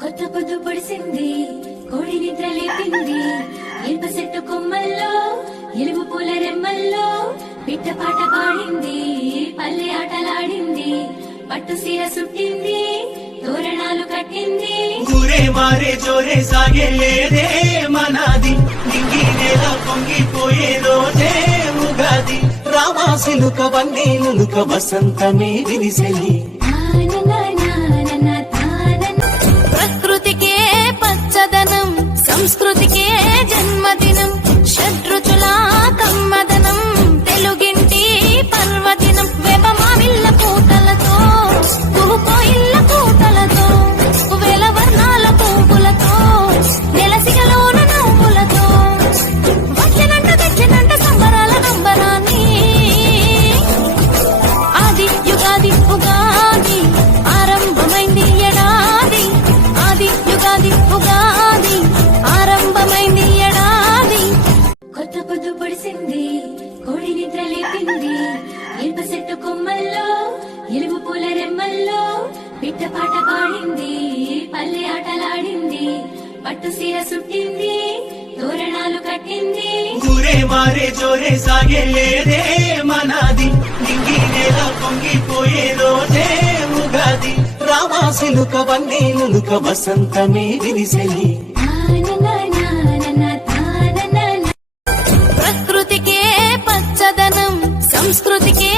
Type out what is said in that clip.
కొత్త పొద్దు పొడిసింది, కోడి నిద్ర లేపింది. ఇనుప చెట్టు కొమ్మల్లో, ఎలుగు పూల రెమ్మల్లో పిట్ట పాట పాడింది, పల్లె ఆటలాడింది. పట్టు సీర సుట్టింది, తోరణాలు కట్టింది. ఊరే మారే జోరే సాగే లేదే మనాది, నింగి నేల పొంగిపోయే రోజే ఉగాది. రామాసిలుక వన్నేలుక వసంతమే విరిసెలి. ప్రకృతికే పచ్చదనం, సంస్కృతికే జన్మదినం. షడ్రుచుల కమ్మదనం, తెలుగింటి పర్వదినం. వేపమావిళ్ళ పూతలతో, పువ్వుకోయిళ్ళ పూతలతో, వేల వర్ణాల పువ్వులతో, నెలసిగలోన నవ్వులతో వచ్చనంట తెచ్చనంట సంబరాల నంబరాన్ని. ఆది యుగాది ఉగాది ఆరంభమైంది ఎడాది. ఆది యుగాది ఉగాది ఆరంభమైంది ఎడాది. కొత్త పొద్దు పొడిసింది, కోడి నిద్ర లేపింది. ఇనుప చెట్టు కొమ్మల్లో, ఎలుగు పూల రెమ్మల్లో పిట్ట పాట పాడింది, పల్లె ఆటలాడింది. పట్టు సీర సుట్టింది, తోరణాలు కట్టింది. ఊరే మారే జోరే సాగే లేదే మనాది, నింగి నేల పొంగిపోయే రోజే ఉగాది. రామాసిలుక వన్నేలుక వసంతమే విరిసెలి. ప్రకృతికే పచ్చదనం, సంస్కృతికే